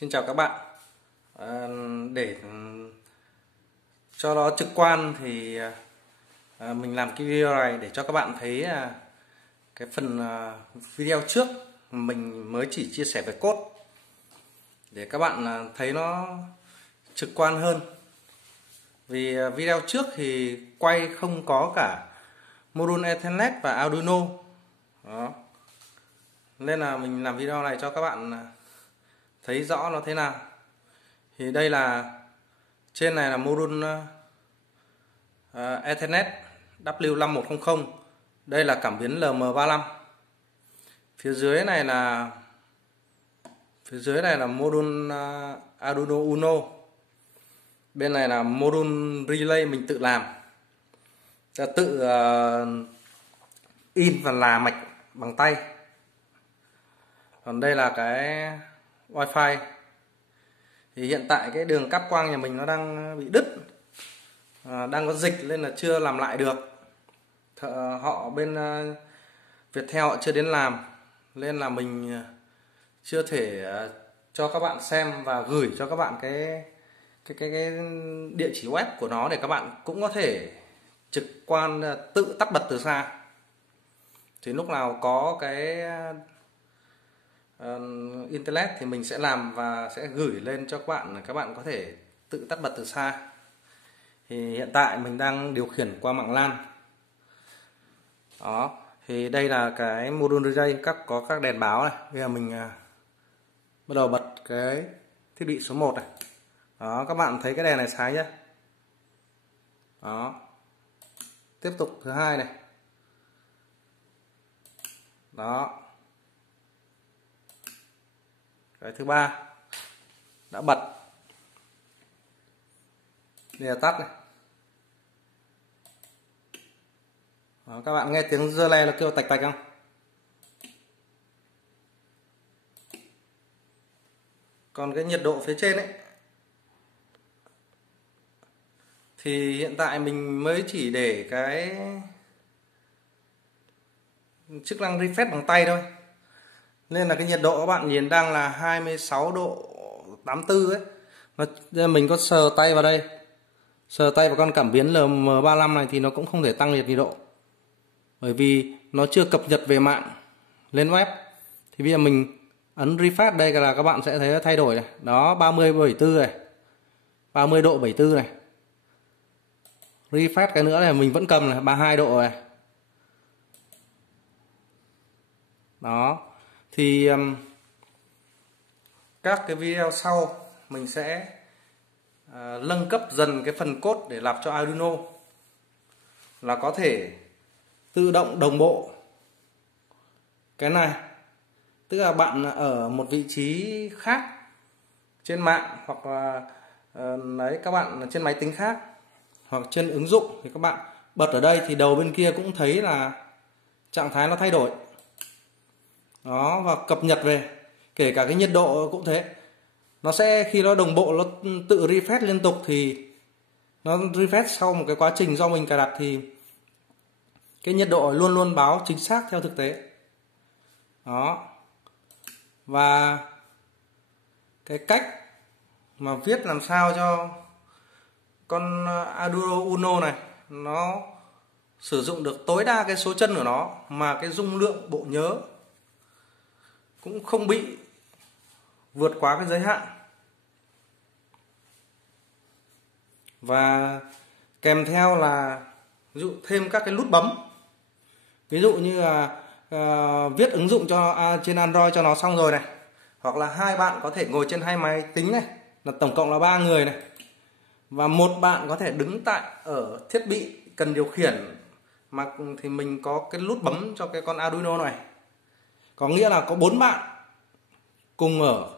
Xin chào các bạn. Để cho nó trực quan thì mình làm cái video này để cho các bạn thấy cái phần video trước mình mới chỉ chia sẻ về code để các bạn thấy nó trực quan hơn. Vì video trước thì quay không có cả module Ethernet và Arduino. Đó. Nên là mình làm video này cho các bạn thấy rõ nó thế nào. Thì đây là trên này là module Ethernet W5100. Đây là cảm biến LM35. Phía dưới này là module Arduino Uno. Bên này là module relay mình tự làm. Ta tự in và là mạch bằng tay. Còn đây là cái wifi. Thì hiện tại cái đường cáp quang nhà mình nó đang bị đứt, đang có dịch nên là chưa làm lại được. Họ bên Viettel họ chưa đến làm nên là mình chưa thể cho các bạn xem và gửi cho các bạn cái địa chỉ web của nó để các bạn cũng có thể trực quan tự tắt bật từ xa. Thì lúc nào có cái internet thì mình sẽ làm và sẽ gửi lên cho các bạn có thể tự tắt bật từ xa. Thì hiện tại mình đang điều khiển qua mạng LAN. Đó, thì đây là cái module relay có các đèn báo này. Bây giờ mình bắt đầu bật cái thiết bị số 1 này. Đó, các bạn thấy cái đèn này sáng nhé. Đó. Tiếp tục thứ hai này. Đó. Cái thứ ba đã bật. Đây là tắt này. Đó, các bạn nghe tiếng dơ le là kêu tạch tạch không? Còn cái nhiệt độ phía trên ấy thì hiện tại mình mới chỉ để cái chức năng refresh bằng tay thôi. Nên là cái nhiệt độ các bạn nhìn đang là 26 độ 84 ấy. Mình có sờ tay vào đây. Sờ tay vào con cảm biến LM35 này thì nó cũng không thể tăng nhiệt độ. Bởi vì nó chưa cập nhật về mạng lên web. Thì bây giờ mình ấn refresh đây là các bạn sẽ thấy nó thay đổi này. Đó, 30 74 này. 30 độ 74 này. Refresh cái nữa này mình vẫn cầm là 32 độ này. Đó. Thì các cái video sau mình sẽ nâng cấp dần cái phần code để làm cho Arduino là có thể tự động đồng bộ cái này. Tức là bạn ở một vị trí khác trên mạng hoặc là các bạn trên máy tính khác hoặc trên ứng dụng thì các bạn bật ở đây thì đầu bên kia cũng thấy là trạng thái nó thay đổi. Đó, và cập nhật về, kể cả cái nhiệt độ cũng thế. Nó sẽ khi nó đồng bộ nó tự refresh liên tục thì nó refresh sau một cái quá trình do mình cài đặt thì cái nhiệt độ luôn luôn báo chính xác theo thực tế. Đó. Và cái cách mà viết làm sao cho con Arduino Uno này nó sử dụng được tối đa cái số chân của nó mà cái dung lượng bộ nhớ cũng không bị vượt quá cái giới hạn. Và kèm theo là ví dụ thêm các cái nút bấm. Ví dụ như là viết ứng dụng trên Android cho nó xong rồi này. Hoặc là hai bạn có thể ngồi trên hai máy tính này, là tổng cộng là 3 người này. Và một bạn có thể đứng tại ở thiết bị cần điều khiển mà thì mình có cái nút bấm cho cái con Arduino này. Có nghĩa là có 4 bạn cùng ở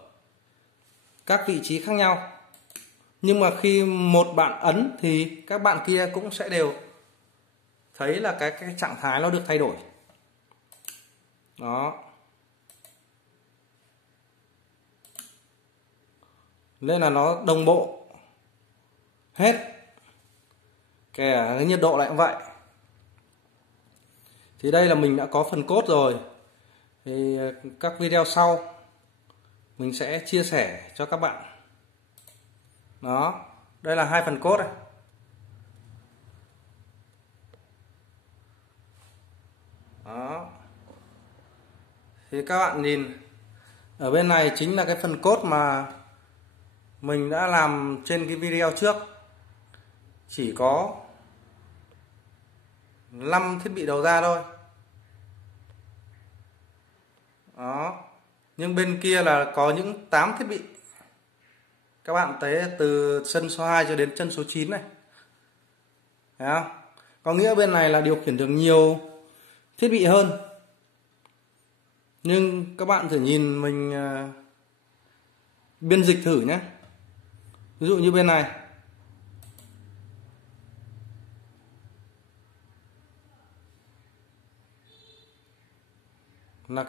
các vị trí khác nhau. Nhưng mà khi một bạn ấn thì các bạn kia cũng sẽ đều thấy là cái trạng thái nó được thay đổi. Đó. Nên là nó đồng bộ hết. Kể cả cái nhiệt độ lại cũng vậy. Thì đây là mình đã có phần code rồi. Thì các video sau mình sẽ chia sẻ cho các bạn. Đó, đây là hai phần cốt này. Đó, thì các bạn nhìn ở bên này chính là cái phần cốt mà mình đã làm trên cái video trước. Chỉ có 5 thiết bị đầu ra thôi. Đó, nhưng bên kia là có những 8 thiết bị. Các bạn thấy từ chân số 2 cho đến chân số 9 này. Thấy không? Có nghĩa bên này là điều khiển được nhiều thiết bị hơn. Nhưng các bạn thử nhìn mình biên dịch thử nhé. Ví dụ như bên này là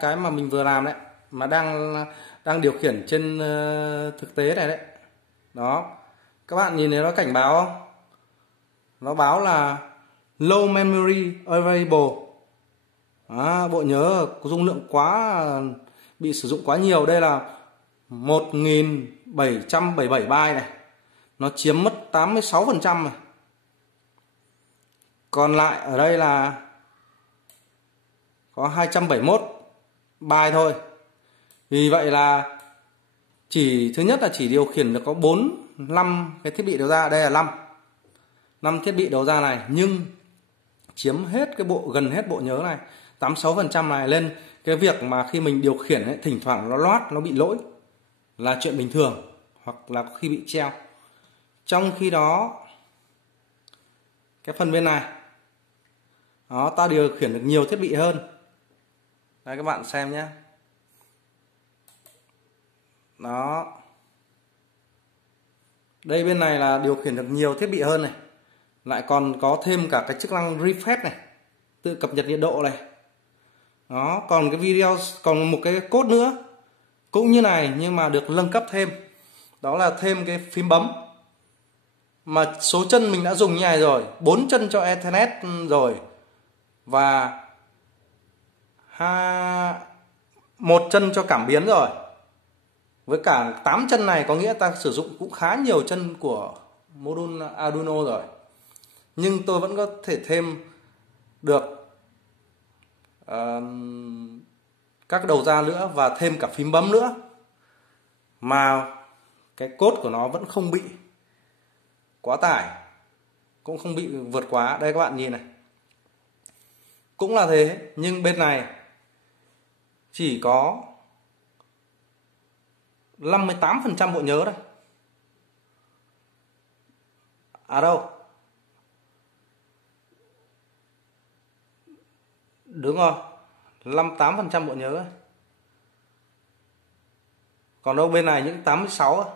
cái mà mình vừa làm đấy, mà đang điều khiển trên thực tế này đấy. Đó, các bạn nhìn thấy nó cảnh báo không? Nó báo là low memory available. Đó, bộ nhớ có dung lượng bị sử dụng quá nhiều. Đây là 1777 byte này, nó chiếm mất 86% này. Còn lại ở đây là có 271 byte thôi. Vì vậy là thứ nhất là chỉ điều khiển được có 5 cái thiết bị đầu ra. Đây là 5 thiết bị đầu ra này, nhưng chiếm hết gần hết bộ nhớ này, 86% này. Lên cái việc mà khi mình điều khiển ấy, thỉnh thoảng nó loát, nó bị lỗi là chuyện bình thường, hoặc là khi bị treo. Trong khi đó cái phần bên này đó, ta điều khiển được nhiều thiết bị hơn. Đây các bạn xem nhé. Đó, đây bên này là điều khiển được nhiều thiết bị hơn này, lại còn có thêm cả cái chức năng refresh này, tự cập nhật nhiệt độ này. Đó, còn cái video còn một cái code nữa cũng như này, nhưng mà được nâng cấp thêm. Đó là thêm cái phím bấm. Mà số chân mình đã dùng như này rồi, 4 chân cho Ethernet rồi, và 1 chân cho cảm biến rồi. Với cả 8 chân này có nghĩa ta sử dụng cũng khá nhiều chân của module Arduino rồi. Nhưng tôi vẫn có thể thêm được các đầu ra nữa và thêm cả phím bấm nữa, mà cái code của nó vẫn không bị quá tải, cũng không bị vượt quá. Đây các bạn nhìn này, cũng là thế, nhưng bên này chỉ có 58% bộ nhớ đây. À đâu, đúng rồi, 58% bộ nhớ ấy. Còn đâu bên này những 86 ấy,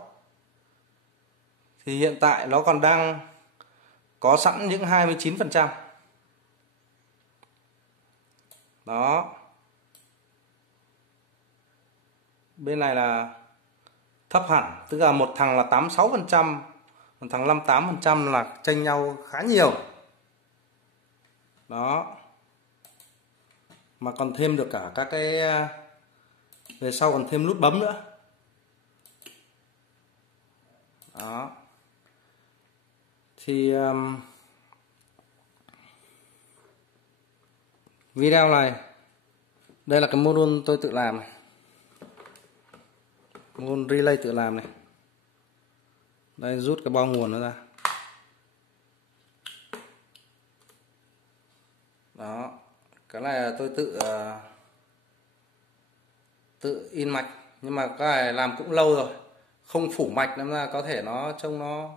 thì hiện tại nó còn đang có sẵn những 29%. Đó, bên này là thấp hẳn, tức là một thằng là 86%, một thằng 58% là chênh nhau khá nhiều. Đó, mà còn thêm được cả các cái về sau còn thêm nút bấm nữa. Đó, thì video này, đây là cái module tôi tự làm này, module relay tự làm này. Đây, rút cái bao nguồn nó ra. Đó, cái này là tôi tự in mạch, nhưng mà cái này làm cũng lâu rồi, không phủ mạch nên ra có thể nó trông nó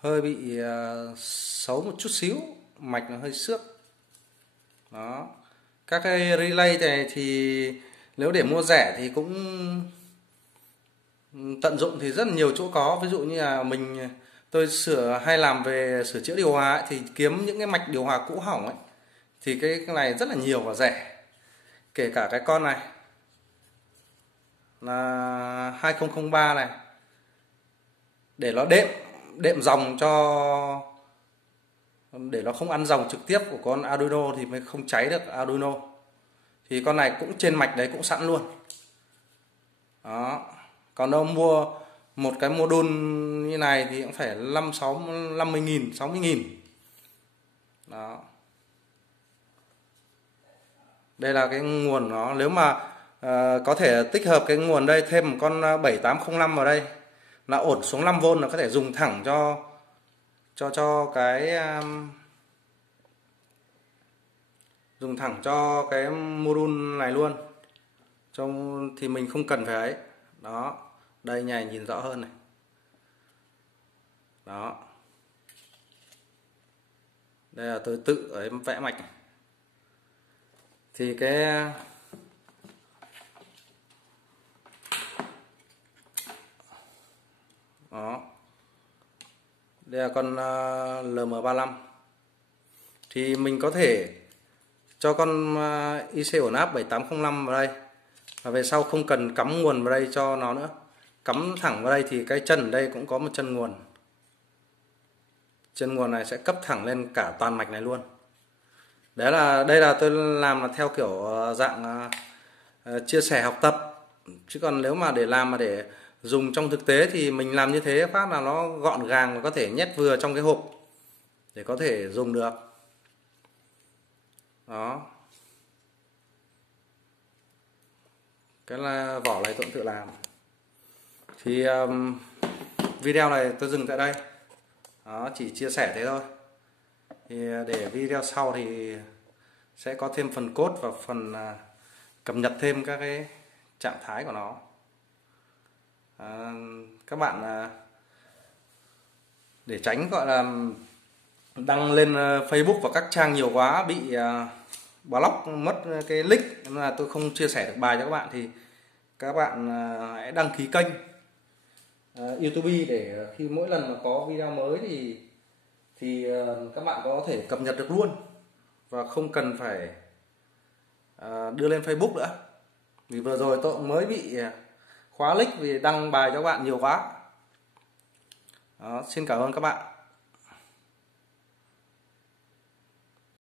hơi bị xấu một chút xíu, mạch nó hơi xước. Đó, các cái relay này thì nếu để mua rẻ thì cũng tận dụng thì rất là nhiều chỗ có. Ví dụ như là tôi hay làm về sửa chữa điều hòa ấy, thì kiếm những cái mạch điều hòa cũ hỏng ấy, thì cái này rất là nhiều và rẻ. Kể cả cái con này là 2003 này, để nó đệm dòng để nó không ăn dòng trực tiếp của con Arduino thì mới không cháy được Arduino. Thì con này cũng trên mạch đấy cũng sẵn luôn. Đó. Còn đâu mua một cái module như này thì cũng phải 50.000, 60.000. Đó. Đây là cái nguồn nó. Nếu mà có thể tích hợp cái nguồn đây thêm một con 7805 vào đây là ổn xuống 5V, là có thể dùng thẳng cho cái dùng thẳng cho cái module này luôn. Thì mình không cần phải ấy. Đó. Đây nhảy nhìn rõ hơn này. Đó. Đây là tôi tự ấy vẽ mạch này. Thì cái đó. Đây là con LM35. Thì mình có thể cho con IC ổn áp 7805 vào đây. Và về sau không cần cắm nguồn vào đây cho nó nữa. Cắm thẳng vào đây thì cái chân ở đây cũng có một chân nguồn. Chân nguồn này sẽ cấp thẳng lên cả toàn mạch này luôn. Đây là tôi làm là theo kiểu dạng chia sẻ học tập. Chứ còn nếu mà để làm mà để dùng trong thực tế thì mình làm như thế phát là nó gọn gàng và có thể nhét vừa trong cái hộp để có thể dùng được. Đó. Cái là vỏ này tôi cũng tự làm. Thì video này tôi dừng tại đây. Đó, chỉ chia sẻ thế thôi. Thì để video sau thì sẽ có thêm phần code và phần cập nhật thêm các cái trạng thái của nó. Các bạn để tránh gọi là đăng lên Facebook và các trang nhiều quá bị block mất cái link, nên là tôi không chia sẻ được bài cho các bạn. Thì các bạn hãy đăng ký kênh YouTube để khi mỗi lần mà có video mới thì các bạn có thể cập nhật được luôn và không cần phải đưa lên Facebook nữa. Vì vừa rồi tôi cũng mới bị khóa link vì đăng bài cho các bạn nhiều quá. Đó, xin cảm ơn các bạn.